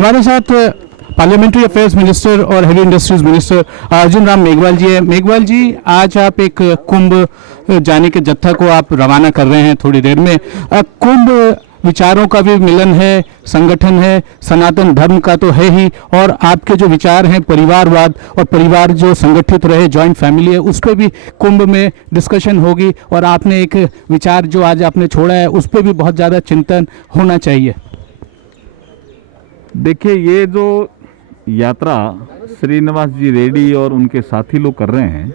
हमारे साथ parliamentary affairs minister और heavy industries minister Arjun Ram Meghwal ji है। मेघवाल जी, आज आप एक कुंभ जाने के जत्था को आप रवाना कर रहे हैं थोड़ी देर में। कुंभ विचारों का भी मिलन है, संगठन है, सनातन धर्म का तो है ही, और आपके जो विचार हैं परिवारवाद और परिवार जो संगठित रहे, जॉइंट फैमिली है, उस पर भी कुंभ में डिस्कशन होगी। और आपने एक विचार जो आज आपने छोड़ा है उस पर भी बहुत ज़्यादा चिंतन होना चाहिए। देखिए, ये जो यात्रा श्रीनिवास जी रेड्डी और उनके साथी लोग कर रहे हैं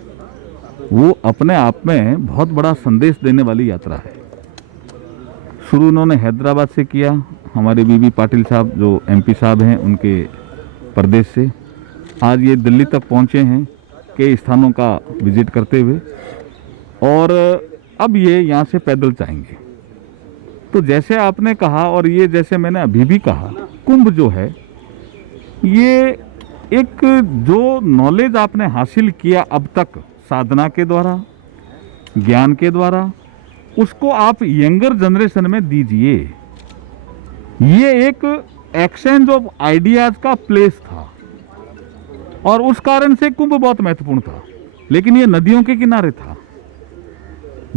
वो अपने आप में बहुत बड़ा संदेश देने वाली यात्रा है। शुरू उन्होंने हैदराबाद से किया, हमारे बीबी पाटिल साहब जो एमपी साहब हैं उनके प्रदेश से। आज ये दिल्ली तक पहुंचे हैं कई स्थानों का विजिट करते हुए, और अब ये यहाँ से पैदल जाएंगे। तो जैसे आपने कहा और ये जैसे मैंने अभी भी कहा, कुंभ जो है ये एक जो नॉलेज आपने हासिल किया अब तक साधना के द्वारा, ज्ञान के द्वारा, उसको आप यंगर जनरेशन में दीजिए। ये एक एक्सचेंज ऑफ आइडियाज का प्लेस था और उस कारण से कुंभ बहुत महत्वपूर्ण था। लेकिन ये नदियों के किनारे था,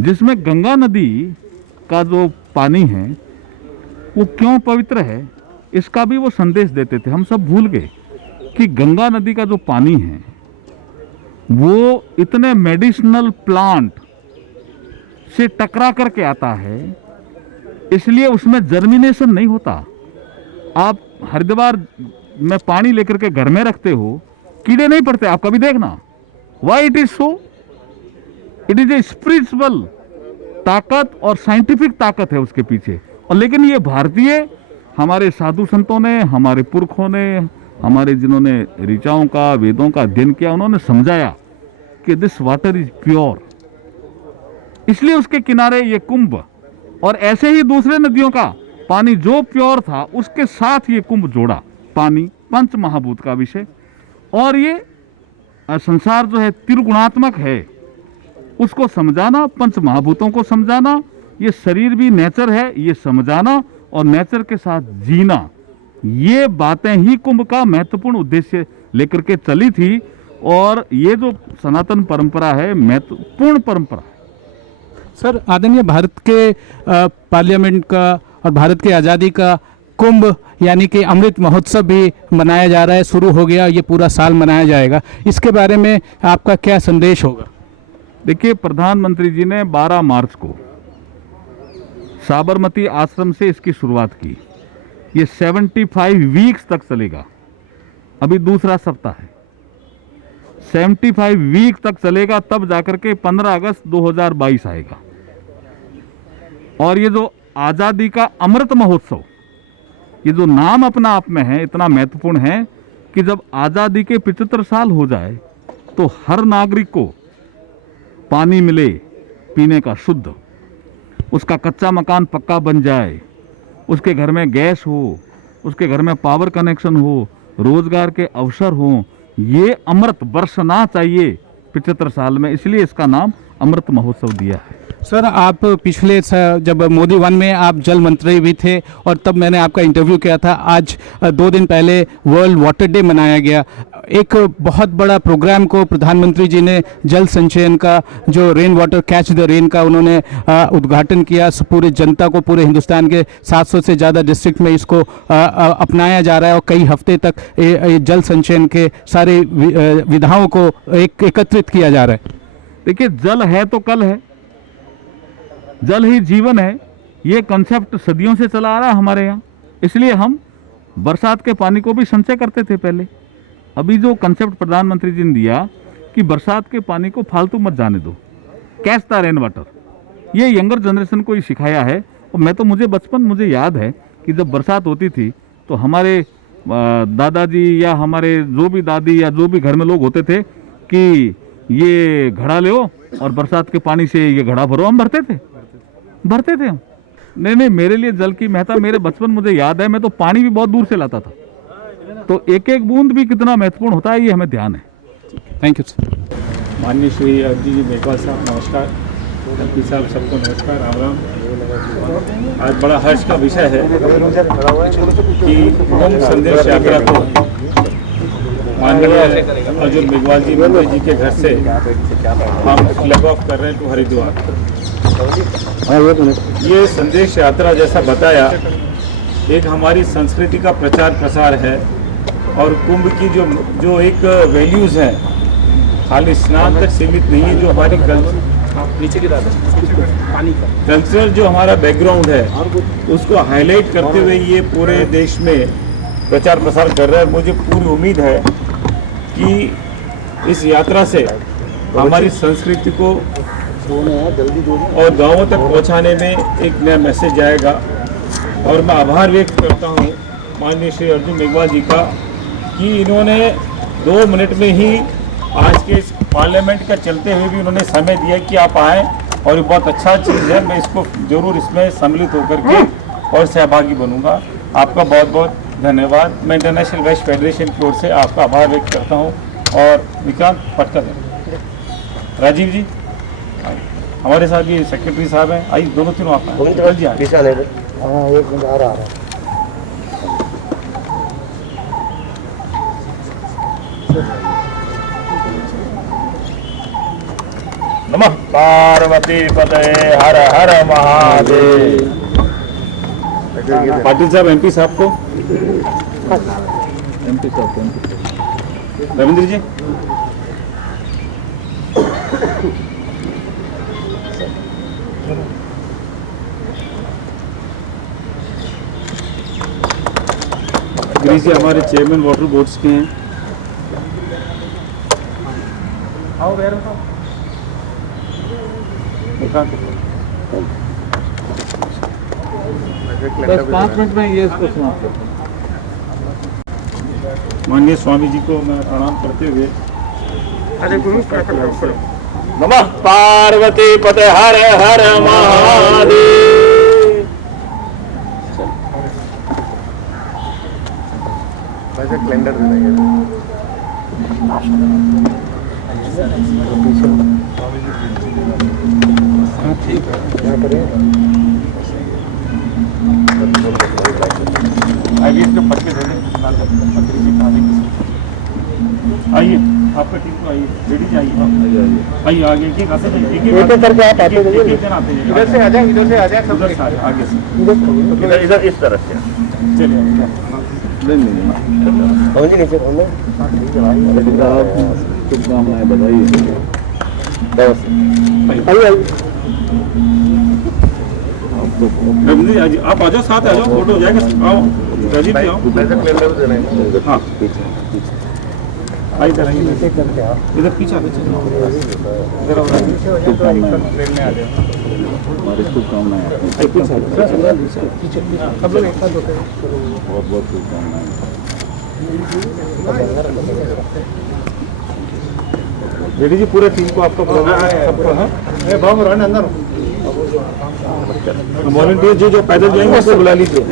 जिसमें गंगा नदी का जो पानी है वो क्यों पवित्र है इसका भी वो संदेश देते थे। हम सब भूल गए कि गंगा नदी का जो पानी है वो इतने मेडिसिनल प्लांट से टकरा करके आता है, इसलिए उसमें जर्मिनेशन नहीं होता। आप हरिद्वार में पानी लेकर के घर में रखते हो, कीड़े नहीं पड़ते, आप कभी देखना। Why it is so? It is a spiritual ताकत और साइंटिफिक ताकत है उसके पीछे। और लेकिन ये भारतीय हमारे साधु संतों ने, हमारे पुरखों ने, हमारे जिन्होंने ऋचाओं का, वेदों का अध्ययन किया, उन्होंने समझाया कि दिस वाटर इज प्योर, इसलिए उसके किनारे ये कुंभ। और ऐसे ही दूसरे नदियों का पानी जो प्योर था उसके साथ ये कुंभ जोड़ा। पानी पंच महाभूत का विषय, और ये संसार जो है त्रिगुणात्मक है उसको समझाना, पंच महाभूतों को समझाना, ये शरीर भी नेचर है ये समझाना, और नेचर के साथ जीना, ये बातें ही कुंभ का महत्वपूर्ण उद्देश्य लेकर के चली थी। और ये जो सनातन परंपरा है महत्वपूर्ण परंपरा है। सर, आदरणीय भारत के पार्लियामेंट का और भारत की आज़ादी का कुंभ यानी कि अमृत महोत्सव भी मनाया जा रहा है, शुरू हो गया, ये पूरा साल मनाया जाएगा। इसके बारे में आपका क्या संदेश होगा? देखिए, प्रधानमंत्री जी ने 12 मार्च को साबरमती आश्रम से इसकी शुरुआत की। ये 75 वीक्स तक चलेगा, अभी दूसरा सप्ताह है। 75 वीक तक चलेगा, तब जाकर के 15 अगस्त 2022 आएगा। और ये जो आज़ादी का अमृत महोत्सव, ये जो नाम अपना आप में है इतना महत्वपूर्ण है कि जब आज़ादी के 75 साल हो जाए तो हर नागरिक को पानी मिले पीने का शुद्ध, उसका कच्चा मकान पक्का बन जाए, उसके घर में गैस हो, उसके घर में पावर कनेक्शन हो, रोजगार के अवसर हो। ये अमृत बरसना चाहिए 75 साल में, इसलिए इसका नाम अमृत महोत्सव दिया है। सर, आप पिछले जब मोदी 1 में आप जल मंत्री भी थे और तब मैंने आपका इंटरव्यू किया था। आज 2 दिन पहले वर्ल्ड वाटर डे मनाया गया। एक बहुत बड़ा प्रोग्राम को प्रधानमंत्री जी ने जल संचयन का, जो rain water catch the rain का उन्होंने उद्घाटन किया। पूरे जनता को, पूरे हिंदुस्तान के 700 से ज़्यादा डिस्ट्रिक्ट में इसको अपनाया जा रहा है और कई हफ्ते तक जल संचयन के सारे विधाओं को एकत्रित किया जा रहा है। देखिए, जल है तो कल है, जल ही जीवन है, ये कंसेप्ट सदियों से चला आ रहा है हमारे यहाँ। इसलिए हम बरसात के पानी को भी संचय करते थे पहले। अभी जो कंसेप्ट प्रधानमंत्री जी ने दिया कि बरसात के पानी को फालतू मत जाने दो, कैच द रेन वाटर, ये यंगर जनरेशन को ही सिखाया है। और मैं तो, मुझे याद है कि जब बरसात होती थी तो हमारे दादाजी या हमारे जो भी दादी या जो भी घर में लोग होते थे कि ये घड़ा ले और बरसात के पानी से ये घड़ा भरो, हम भरते थे हम। नहीं, मेरे लिए जल की महत्ता, मेरे बचपन मुझे याद है, मैं तो पानी भी बहुत दूर से लाता था। तो एक एक बूंद भी कितना महत्वपूर्ण होता है ये हमें ध्यान है। Thank you sir. माननीय श्री अर्जुन जी मेघवाल साहब, नमस्कार। एमपी साहब सबको नमस्कार, राम राम। आज बड़ा हर्ष का विषय है कि कुंभ संदेश यात्रा को माननीय अर्जुन मेघवाल जी मंत्री जी के घर से हम फ्लैग ऑफ कर रहे हैं टू हरिद्वार। ये संदेश यात्रा जैसा बताया एक हमारी संस्कृति का प्रचार प्रसार है और कुंभ की जो एक वैल्यूज़ हैं खाली स्नान तक सीमित नहीं है, जो हमारी कल्चरल जो हमारा बैकग्राउंड है उसको हाईलाइट करते हुए ये पूरे देश में प्रचार प्रसार कर रहा है। मुझे पूरी उम्मीद है कि इस यात्रा से हमारी संस्कृति को और गांवों तक पहुंचाने में एक नया मैसेज जाएगा। और मैं आभार व्यक्त करता हूं माननीय श्री अर्जुन मेघवाल जी का कि इन्होंने 2 मिनट में ही आज के इस पार्लियामेंट का चलते हुए भी उन्होंने समय दिया कि आप आएँ और ये बहुत अच्छा चीज़ है। मैं इसको जरूर इसमें सम्मिलित होकर के और सहभागी बनूंगा। आपका बहुत बहुत धन्यवाद। मैं इंटरनेशनल वेस्ट फेडरेशन की ओर से आपका आभार व्यक्त करता हूं। और विक्रांत पटका दें, राजीव जी हमारे साथ ये सेक्रेटरी साहब हैं, आइए दोनों तीनों आप आए जी। एक मिनट आ रहा है। नमः पार्वती पते हर हर महादेव। पाटिल साहब एमपी साहब को, एमपी साहब रविंद्र जी गिरीश जी हमारे चेयरमैन वाटर बोर्ड्स के हैं। आओ बैर बताओ। बस 5 मिनट में ये इसको समाप्त करते हैं। माननीय स्वामी जी को मैं प्रणाम करते हुए नमः पार्वती पते हर हर महादेव। वैसे कैलेंडर दे देंगे। ठीक है क्या करें? आइए इसके पटके दे दें। आइए आपका टीम को आइए, रेडी जाइए आइए आगे एक एक आते जाइए, एक करके आप आते जाइए। एक जन आते जाइए। इधर से आ जाए, इधर से आ जाए, सब उधर से आ जाए, आगे से इधर इधर इस तरफ से चलिए। पहुंच नीचे पहुंचे। शुभकामनाएं, बधाई। आइए रविंद्र जी आप आ जाओ, साथ आ जाओ, फोटो हो जाएगा। आओ राजीव जी आओ। हाँ इधर आइए, इधर पीछे पीछे हमारी शुभकामनाएं, बहुत बहुत शुभकामनाएं। रेडी जी पूरे टीम को आपका सबको है अंदर वॉलंटियर जो पैदल जाएंगे उसको बुला लीजिए।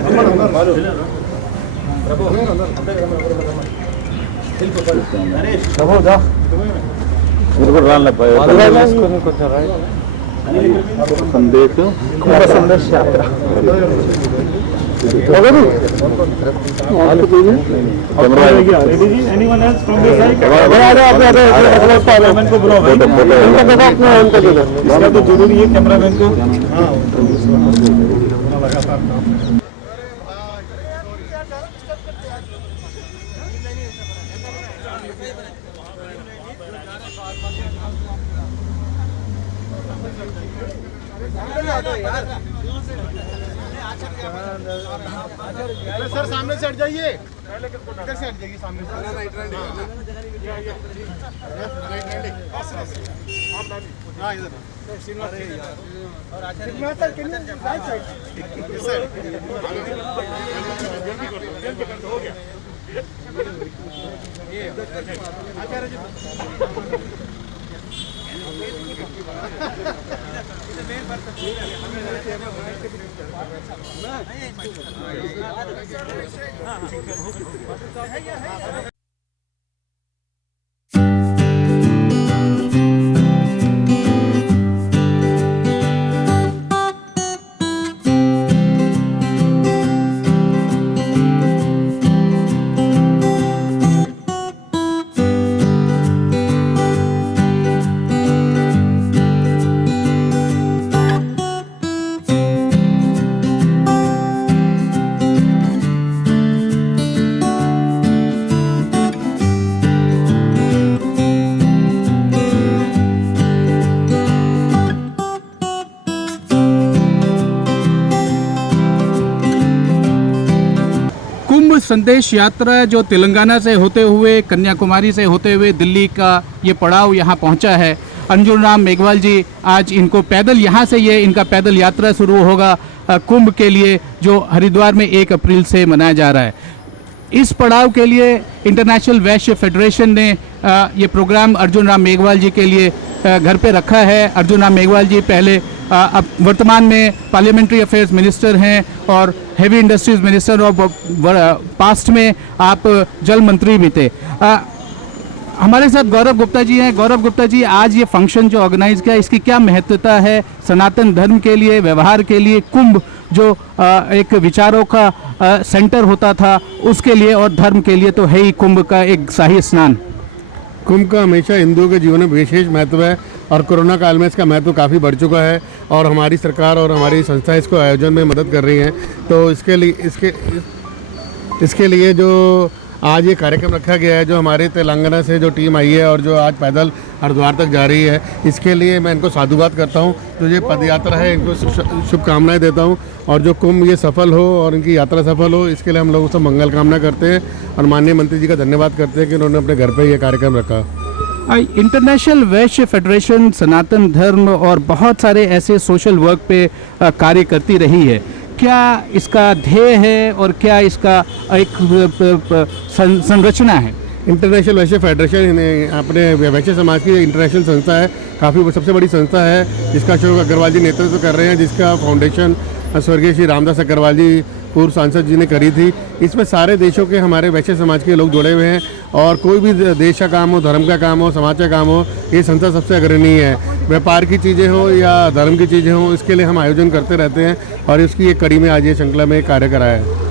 संदेश यात्रा कैमरामैन को बुलाओ, इसका तो जरूरी है कैमरामैन को। सर सामने से हट जाइए, इधर से हट जाइए सामने से। हाँ इधर हो गया। संदेश यात्रा जो तेलंगाना से होते हुए कन्याकुमारी से होते हुए दिल्ली का ये पड़ाव यहाँ पहुँचा है। अर्जुन राम मेघवाल जी आज इनको पैदल यहाँ से ये इनका पैदल यात्रा शुरू होगा कुंभ के लिए, जो हरिद्वार में 1 अप्रैल से मनाया जा रहा है। इस पड़ाव के लिए इंटरनेशनल वैश्य फेडरेशन ने ये प्रोग्राम अर्जुन राम मेघवाल जी के लिए घर पे रखा है। अर्जुन राम मेघवाल जी पहले अब वर्तमान में पार्लियामेंट्री अफेयर्स मिनिस्टर हैं और हेवी इंडस्ट्रीज मिनिस्टर, और पास्ट में आप जल मंत्री भी थे। हमारे साथ गौरव गुप्ता जी हैं। गौरव गुप्ता जी, आज ये फंक्शन जो ऑर्गेनाइज किया, इसकी क्या महत्वता है सनातन धर्म के लिए, व्यवहार के लिए, कुंभ जो एक विचारों का सेंटर होता था उसके लिए, और धर्म के लिए तो है ही कुंभ का एक शाही स्नान। कुंभ का हमेशा हिंदुओं के जीवन में विशेष महत्व है और कोरोना काल में इसका महत्व काफ़ी बढ़ चुका है और हमारी सरकार और हमारी संस्था इसको आयोजन में मदद कर रही हैं। तो इसके लिए जो आज ये कार्यक्रम रखा गया है, जो हमारे तेलंगाना से जो टीम आई है और जो आज पैदल हरिद्वार तक जा रही है, इसके लिए मैं इनको साधुवाद करता हूँ। जो ये पदयात्रा है इनको शुभकामनाएं देता हूँ और जो कुंभ ये सफल हो और इनकी यात्रा सफल हो, इसके लिए हम लोगों से मंगल कामना करते हैं और माननीय मंत्री जी का धन्यवाद करते हैं कि उन्होंने अपने घर पर ये कार्यक्रम रखा। इंटरनेशनल वैश्य फेडरेशन सनातन धर्म और बहुत सारे ऐसे सोशल वर्क पे कार्य करती रही है। क्या इसका ध्येय है और क्या इसका एक संरचना है? इंटरनेशनल वैश्य फेडरेशन अपने वैश्य समाज की इंटरनेशनल संस्था है, काफ़ी सबसे बड़ी संस्था है जिसका अशोक अग्रवाल जी नेतृत्व कर रहे हैं, जिसका फाउंडेशन स्वर्गीय श्री रामदास अग्रवाल जी पूर्व सांसद जी ने करी थी। इसमें सारे देशों के हमारे वैश्य समाज के लोग जुड़े हुए हैं और कोई भी देश का काम हो, धर्म का काम हो, समाज का काम हो, ये संस्था सबसे अग्रणी है। व्यापार की चीज़ें हो या धर्म की चीज़ें हो, इसके लिए हम आयोजन करते रहते हैं और इसकी एक कड़ी में आज ये श्रृंखला में कार्य कराया है।